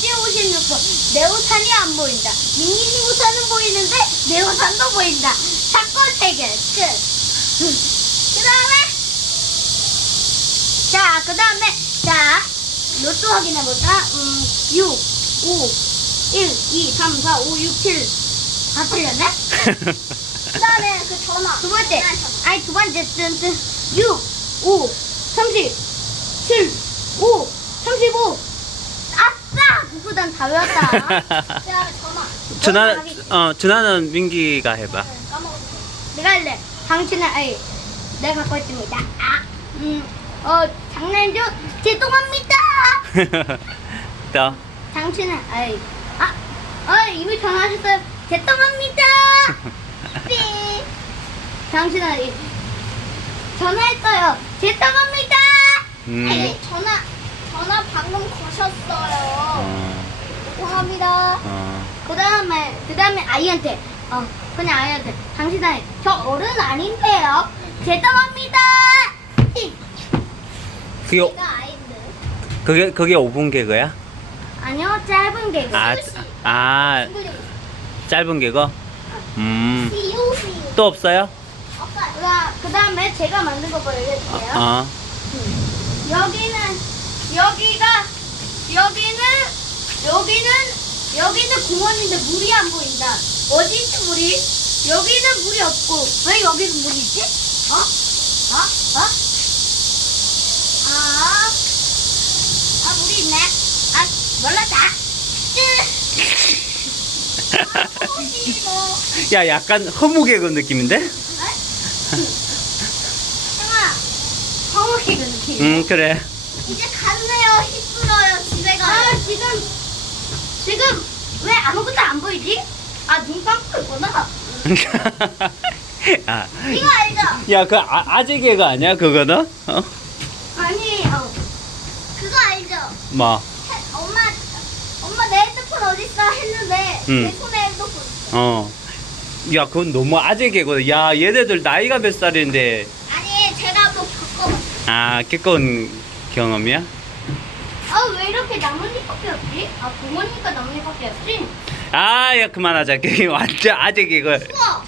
756번. 내 우산이 안 보인다. 민기님 우산은 보이는데 내 우산도 보인다. 사건 해결 끝. 그 다음에 자, 그 다음에 자 로또 확인해볼까? 음, 6, 5, 1, 2, 3, 4, 5, 6, 7. 다 틀렸네? 그 다음에 그 전화. 두 번째. 아니, 두 번째. 뜬, 뜬. 6, 5, 30, 7, 5, 35. 다 외웠다. 자, 전화. 준하 어 준하는 민기가 해봐. 까먹었어. 내가 할래. 당신은, 아니, 내가 갖고 있습니다. 아, 음, 어, 장난이죠? 죄송합니다! 또 당신은, 아이, 아, 아, 이미 전화하셨어요. 죄송합니다! 삐. 당신은, 이- 전화했어요. 죄송합니다! 음. 아니, 전화, 전화 방금 거셨어요. 어, 죄송합니다. 어. 그 다음에, 그 다음에 아이한테, 어, 그냥 아이한테, 당신은 저 어른 아닌데요. 죄송합니다. 이. 그게 내가. 그게 그게 5분 개그야? 아니요, 짧은 개그. 아, 아 짧은 개그? 음. 또 없어요? 그 다음에 제가 만든 거 보여드릴게요. 어. 여기는, 여기가, 여기는, 여기는, 여기는 공원인데 물이 안 보인다. 어디 있지, 물이? 여기는 물이 없고, 왜 여기는 물이 있지? 어? 어? 어? 아, 아, 물이 있네. 아, 몰랐다. 야 약간 허무 개그 느낌인데? 형아, 성우기 그 느낌. 음 그래. 이제 갔네요. 힘들어요. 집에 가요. 아, 지금, 지금 왜 아무것도 안 보이지? 아, 눈 감고 있구나. 아. 이거 알죠? 야, 그 아, 아재 개그 아니야, 그거는? 어? 아니에요. 그거 알죠? 뭐? 해- 엄마, 엄마 내 핸드폰 어딨어? 했는데 응. 내 손에 핸드폰 있어. 어. 야, 그건 너무 아재 개그. 야, 얘네들 나이가 몇 살인데, 아니, 제가 한번 겪어봤어. 아, 깨끗한 경험이야? 아, 왜 이렇게 나뭇잎밖에 없지? 아, 부모니까 나뭇잎밖에 없지? 아, 야, 그만하자. 그게 완전 아재 개그. 우와,